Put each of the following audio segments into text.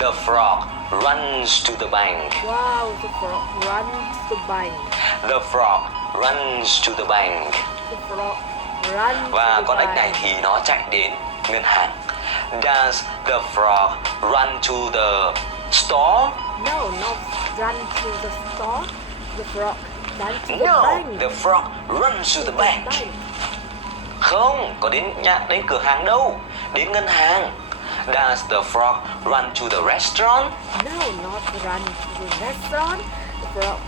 The frog runs to the bank. Wow, the frog runs to the bank. The frog runs to the bank. The frog runs Và to the con ếch này bank. thì nó chạy đến ngân hàng. Does the frog run to the store? No, not run to the store. The frog runs to the No, bank. the frog runs to the bank. Không, có đến cửa hàng đâu. Đến ngân hàng. Does the frog run to the restaurant? No, not run to the restaurant. The frog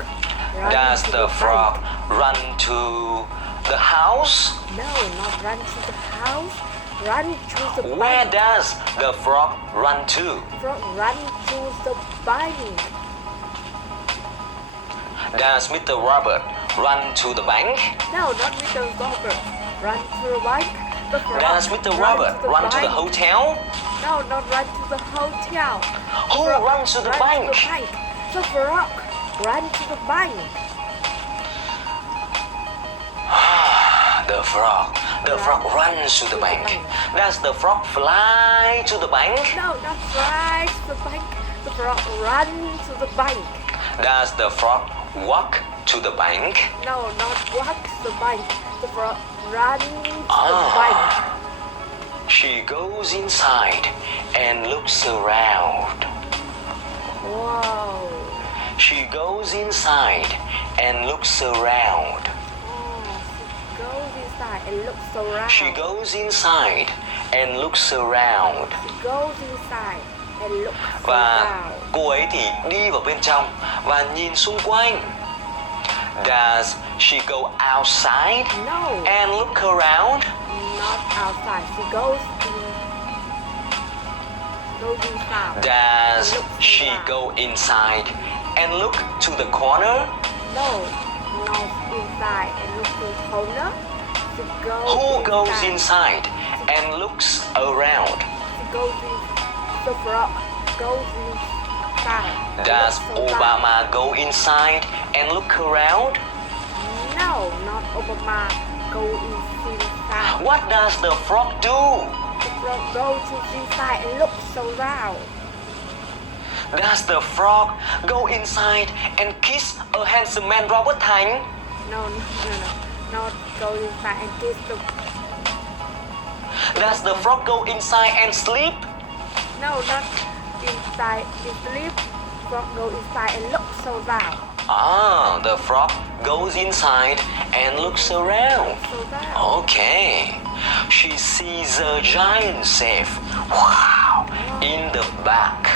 runs Does to the the frog bank. run to the house? No, not run to the house. Run to the Where bank. does the frog run to? Frog run to the bank. Does Mr. Robert run to the bank? No, not Mr. Robert. Run to the bank. The frog Does Mr. Robert run to the bank. hotel? No, not run to the hotel. Who Frog runs to the run bank? To the bank. The frog run to the bank. The frog runs to the bank. Does the frog fly to the bank? No, not fly to the bank. The frog run to the bank. Does the frog walk to the bank? No, not walk to the bank. The frog run to the bank. She goes inside and looks around. Wow. She goes inside and looks around. She goes inside and looks around. She goes inside and looks around. She goes inside and looks Và around. cô ấy thì đi vào bên trong và nhìn xung quanh. Does she go outside No, and look around? not outside. She goes inside. Does Looks she around. go inside and look to the corner? No, not inside and look to the corner. She goes Who goes inside and looks around? She goes in. The frog goes inside. Does Looks around. Obama go inside and look around? No, not Obama. Go inside. What does the frog do? The frog goes inside and looks around. Does the frog go inside and kiss a handsome man Robert Thành? No. Not go inside and kiss the. Does the frog go inside and sleep? No, not inside. In sleep. Frog go inside and looks around. The frog goes inside and looks around. Okay. She sees a giant safe. Wow. In the back.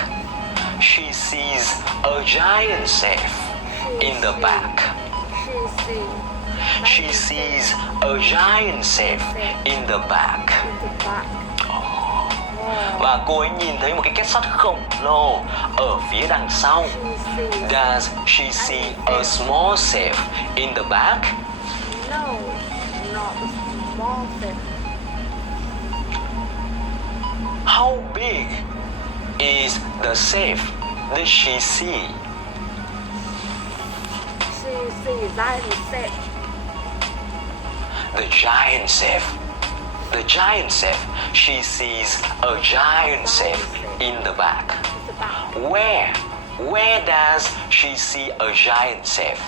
She sees a giant safe in the back. She sees a giant safe in the back. Và cô ấy nhìn thấy một cái két sắt khổng lồ ở phía đằng sau. Does she see a small safe in the back? No, not a small safe. How big is the safe that she see? She sees giant safe. The giant safe. The giant safe. She sees a giant safe in the back. In the back. Where? Where does she see a giant safe?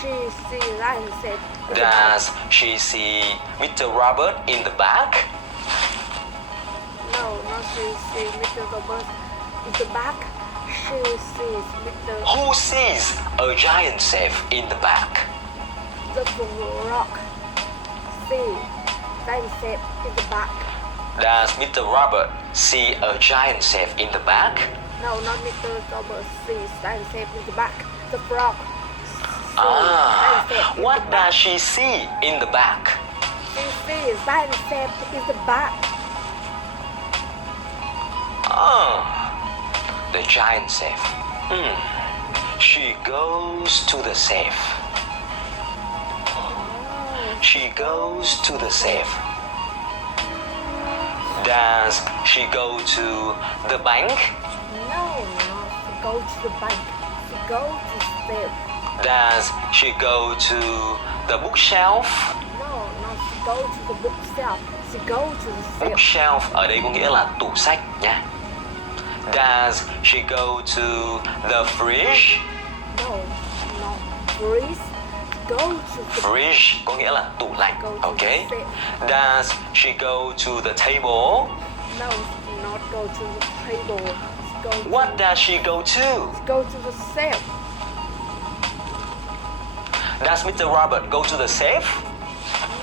She sees giant safe. In the Does she see Mr. Robert in the back? No, not she sees Mr. Robert in the back. She sees Mr. Who sees a giant safe in the back? The frog. See giant safe in the back. Does Mr. Robert see a giant safe in the back? No, not Mr. Robert sees giant safe in the back. The frog. What does she see in the back? She sees giant safe in the back. The giant safe. She goes to the safe. She goes to the safe. Does she go to the bank? No, not to go to the bank. She goes to safe. Does she go to the bookshelf? No, not to go go to the bookshelf. She go to the shelf. Bookshelf ở đây có nghĩa là tủ sách nha. Does she go to the fridge? No, no. Fridge. Go to the Fridge có nghĩa là tủ lạnh. Go to Ok. the shelf. Does she go to the table? No, not go to the table. Go to, What does she go to? go to the shelf. Does Mr. Robert go to the safe?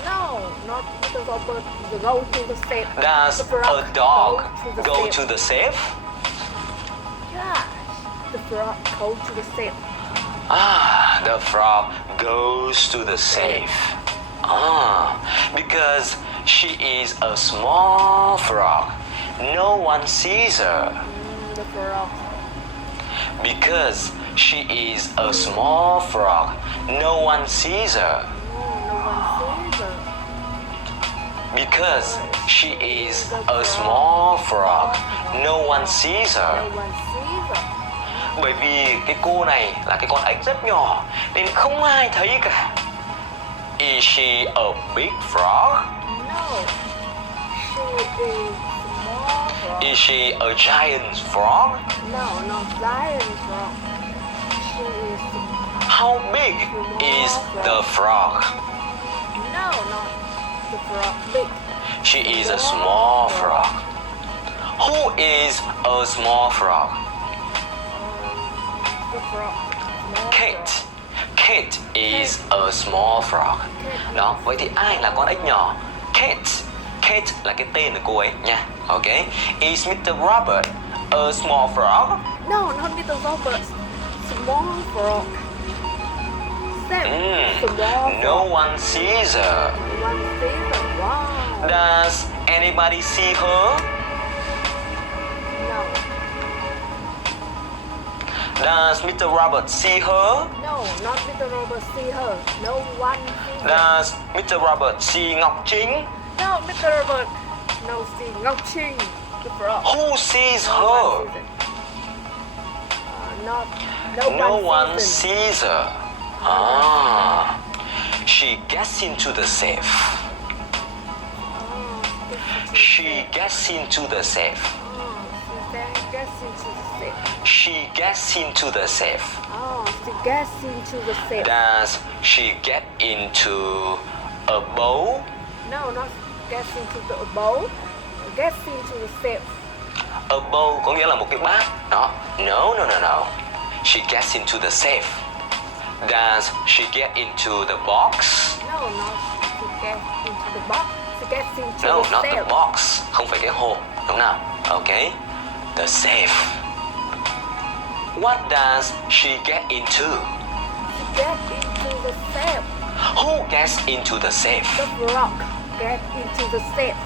No, not Mr. Robert. Go to the shelf. Does The frog a dog the go shelf. to the safe? Yes, the frog go to the shelf. Ah, the frog goes to the safe. Ah, because she is a small frog. No one sees her. The frog. Because she is a small frog. No one sees her. No one sees her. Because she is a small frog. No one sees her. No one sees her. Bởi vì cái cô này là cái con ếch rất nhỏ nên không ai thấy cả. Is she a big frog? No, she is small frog. Is she a giant frog? No, not giant frog. She is How big is the frog? no, not the frog. Big. She is a small frog. Who is a small frog? The frog. Small Kate. frog. Kate is a small frog. Đó, vậy thì ai là con ếch nhỏ? Kate. Kate là cái tên của cô ấy nha. Ok. Is Mr. Robert a small frog? No, not Mr. Robert. Small frog. Small frog. No one sees her. No one sees her. Wow. Does anybody see her? No. Does Mr. Robert see her? No, not Mr. Robert see her. No one sees her. Does Mr. Robert see Ngọc Trinh? No, Mr. Robert. No see Ngọc Trinh. The frog. Who sees No her? one sees it. Not. No one sees it. sees her. Ah. She gets into the safe. Oh, She gets into the safe. she gets into the safe. She gets into the safe. Oh, she gets into the safe. Does she get into a bowl? No, not gets into the bowl. Gets into the safe. A bowl có nghĩa là một cái bát. Đó. No, no, no, no. She gets into the safe. Does she get into the box? No, not she gets into the box. She gets into No, the not safe. the box. Không phải cái hộp, đúng nào? Okay. The safe. What does she get into? She gets into the safe. Who gets into the safe? The frog gets into the safe.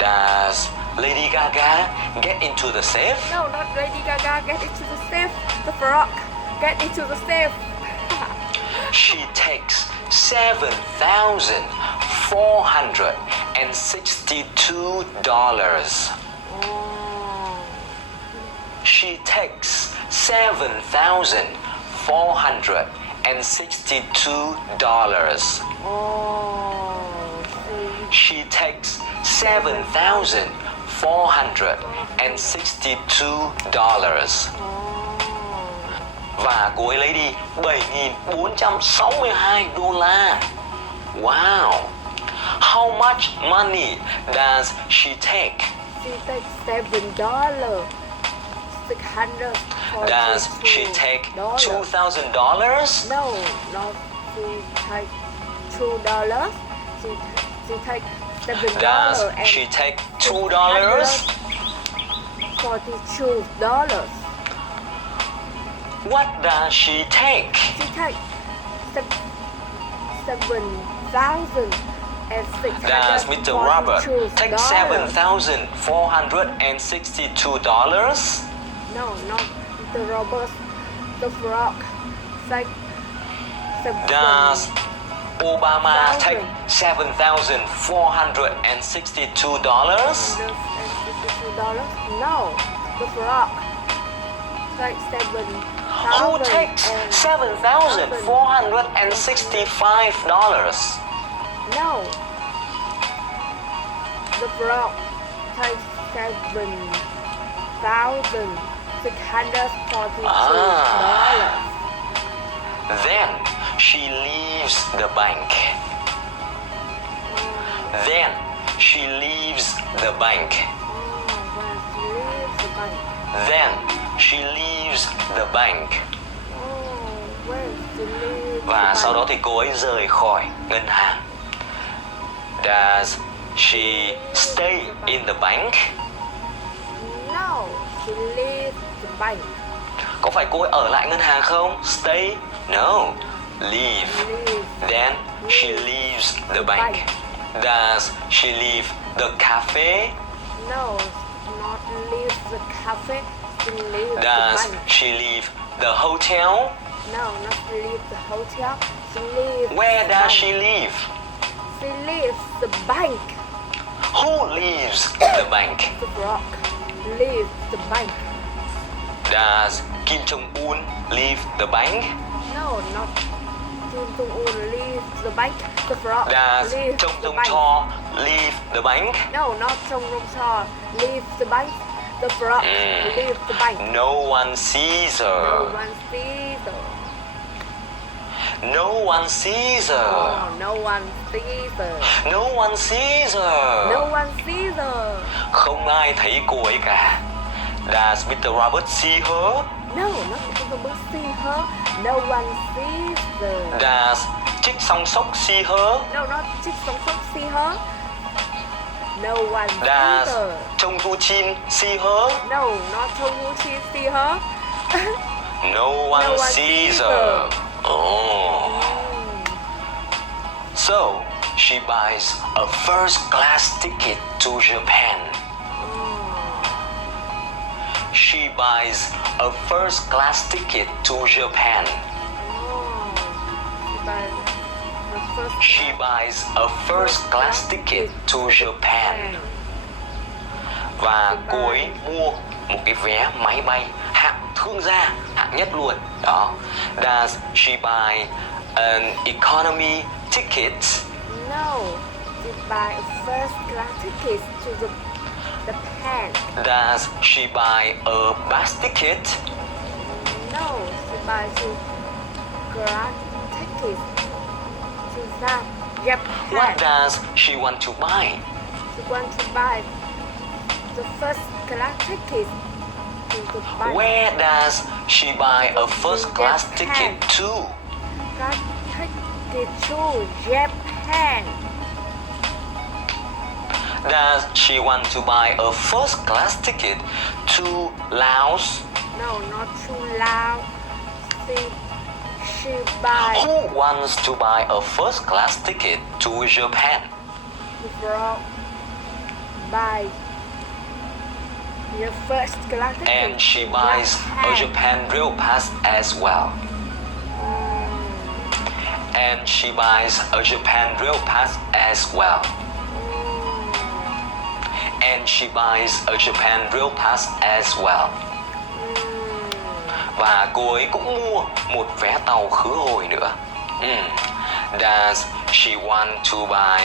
Does Lady Gaga get into the safe? No, not Lady Gaga get into the safe. The frog get into the safe. She takes $7,462. Oh, She takes $7,462. oh, She takes $7,462. oh. Và cô ấy lấy đi $7,462. Wow. How much money does she take? She takes $7. $642. Does she take $2,000? No, not she take $2. She take $7. Does and she take $2? $42. What does she take? She take $7,662. Does Mr. Robert take $7,462? No, not Mr. Robert. The frog. Take Does Obama take $7,462? No, the frog. Take Who takes $7,465? No. The frog takes $7,642. Then she leaves the bank. Then she leaves the bank. When she leaves the bank. Then she leaves the bank. When she leaves Và the sau đó bank. thì cô ấy rời khỏi ngân hàng. Does she stay in the bank? No, she leaves the bank. Có phải cô ấy ở lại ngân hàng không? Stay? No. Leave. Leave. Then she leaves the bank. Does she leave the cafe? No, not leave the cafe. She leaves the Does bank. she leave the hotel? No, not leave the hotel. She leaves. Where the does bank. she live? She leaves the bank. Who leaves the bank? The frog leaves the bank. Does Kim Jong-un leave the bank? No, not Kim Jong-un leaves the bank. The frog Does leaves Chung the Jong bank. Cho leave the bank? No, not Chung Jong-cho leaves the bank. The frog leaves the bank. No one sees No her. one sees her. No one sees her. Oh, no one sees her. No one sees her. No one sees her. Không ai thấy cô ấy cả. Does Mr. Robert see her? No, not people see her. No one sees her. Does Trích Song Sóc see her? No, not Trích Song Sóc see her. No one Does sees her. Chung Tu Chin see her? No, not Chung Woo Chi see her. No one, one sees sees her. her. Oh. So she buys a first class ticket to Japan. She buys a first class ticket to Japan. She buys a first class ticket to Japan. Và cô ấy mua một cái vé máy bay hạng thương gia, hạng nhất luôn. Đó. Does she buy an economy ticket? No, she buy a first class ticket to Japan. Does she buy a bus ticket? No, she buy two class tickets to Japan. What does she want to buy? She want to buy the first class ticket to Japan. Where does she buy a first class ticket to? Class ticket to Japan. Does she want to buy a first class ticket to Laos? No, not to Laos. She buy Who wants to buy a first class ticket to Japan? from buy the first class ticket. And she buys a Japan Rail Pass as well. And she buys a Japan Rail Pass as well. And she buys a Japan Rail Pass as well. Và cô ấy cũng mua một vé tàu khứ hồi nữa. Does she want to buy?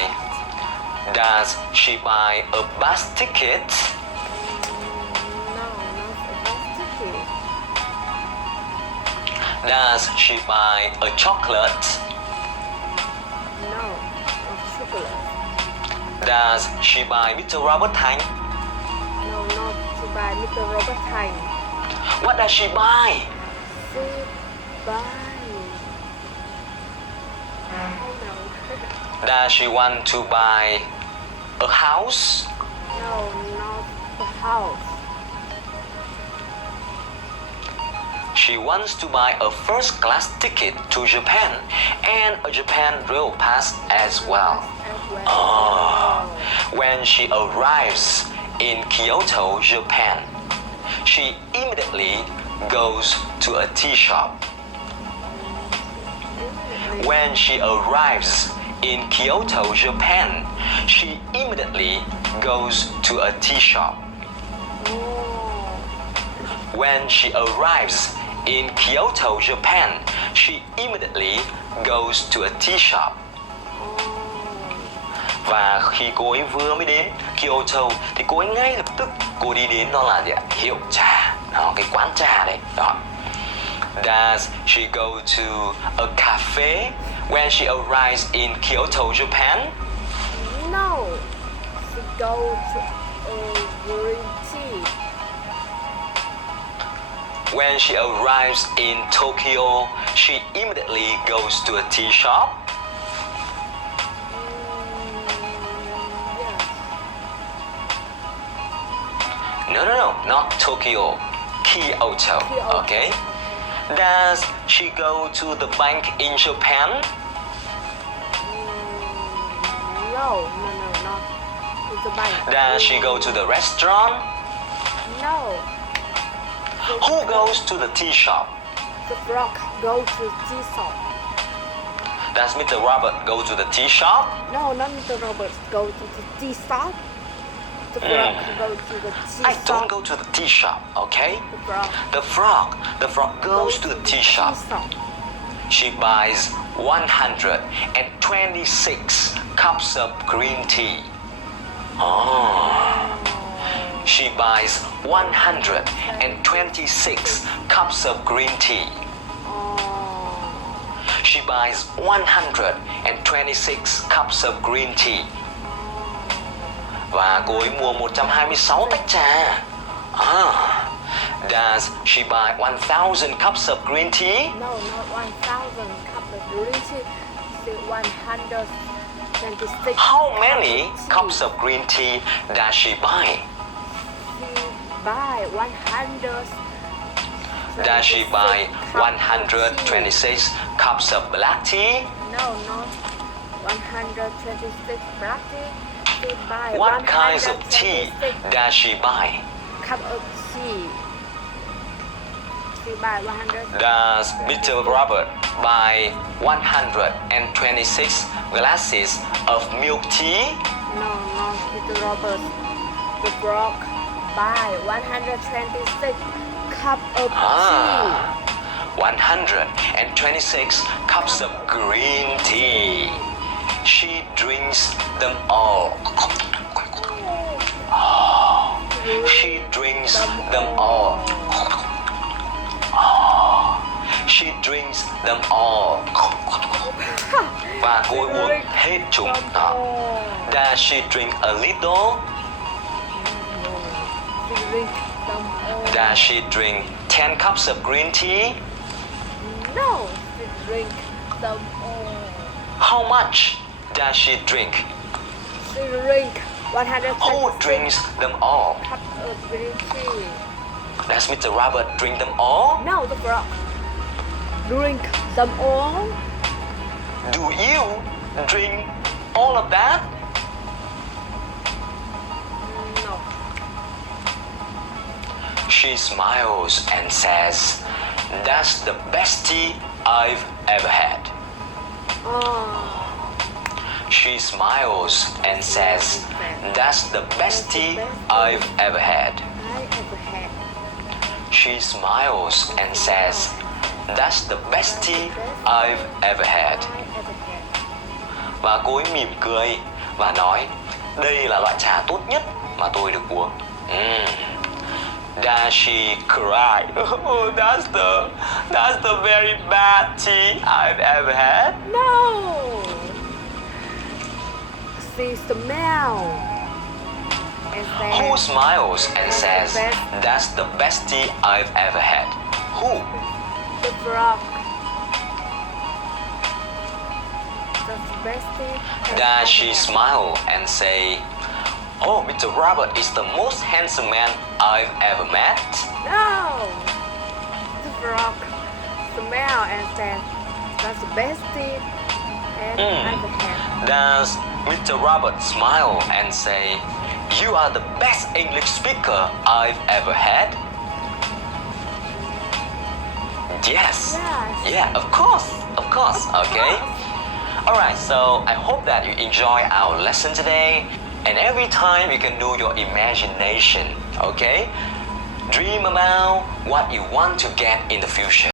Does she buy a bus ticket? No, not a bus ticket. Does she buy a chocolate? No, not chocolate. Does she buy Mr. Robert Thanh? No, not to buy Mr. Robert Thanh. What does she buy? She buy. Oh no. Does she want to buy a house? No, not the house. She wants to buy a first class ticket to Japan and a Japan Rail Pass as well. As well. Oh. When she arrives in Kyoto, Japan, she immediately goes to a tea shop. When she arrives in Kyoto, Japan, she immediately goes to a tea shop. Oh. When she arrives in Kyoto, Japan, she immediately goes to a tea shop. Và khi cô ấy vừa mới đến Kyoto thì cô ấy ngay lập tức cô đi đến đó là gì ạ? Hiệu trà, đó, cái quán trà đấy. Đó. Does she go to a cafe when she arrives in Kyoto, Japan? No. She go to a green tea. When she arrives in Tokyo, she immediately goes to a tea shop. Yes. No, not Tokyo. Kyoto. Kyoto. Okay. Does she go to the bank in Japan? No, not. It's a bank. Does she go to the restaurant? No. Who goes to the tea shop? The frog go to tea shop. Does Mr. Robert go to the tea shop? No, not Mr. Robert go to the tea shop. The frog go to the tea I shop. don't go to the tea shop, okay? The frog The frog goes to the tea shop. She buys 126 cups of green tea. Oh. She buys 126 cups of green tea. She buys 126 cups of green tea. Và cô ấy mua 126 tách trà. Does she buy 1,000 cups of green tea? No, not 1,000 cups of green tea. It's 126. How many cups of green tea does she buy? She buy 100. Does she buy 126 cups of black tea? No, not 126 black tea. She buy What kinds of tea 126 does she buy? cup of tea. She buy 100. Does Mr. Robert buy 126 glasses of milk tea? No, not Mr. Robert. The frog buy 126 cup of tea. 126 cups of green tea. She drinks them all. She drinks them all. She drinks them all. Và cô ấy uống hết chúng. Does she drink a little? She drink them all. Does she drink 10 cups of green tea? No, she drink them all. How much does she drink? She drink 126 Who drinks them all? cup of green tea. Does Mr. Robert drink them all? No, the frog drink them all. Do you drink all of that? No. She smiles and says, "That's the best tea I've ever had." She smiles and says, "That's the best tea I've ever had." I ever had. She smiles and says, "That's the best tea I've ever had." I ever had. Và cô ấy mỉm cười và nói, đây là loại trà tốt nhất mà tôi được uống. Does she cry? Oh, that's the very bad tea I've ever had. No. She smell and said, Who smiles and says, "That's the best tea I've ever had"? Who? the frog. That's the best thing. Does she smile and say, "Oh, Mr. Robert is the most handsome man I've ever met"? No. The frog smell and said, that's the best thing and ever had. Does Mr. Robert smile and say, "You are the best English speaker I've ever had"? Yes. Yes. Yeah, of course. Okay. Alright, so I hope that you enjoy our lesson today. And every time you can do your imagination, okay? Dream about what you want to get in the future.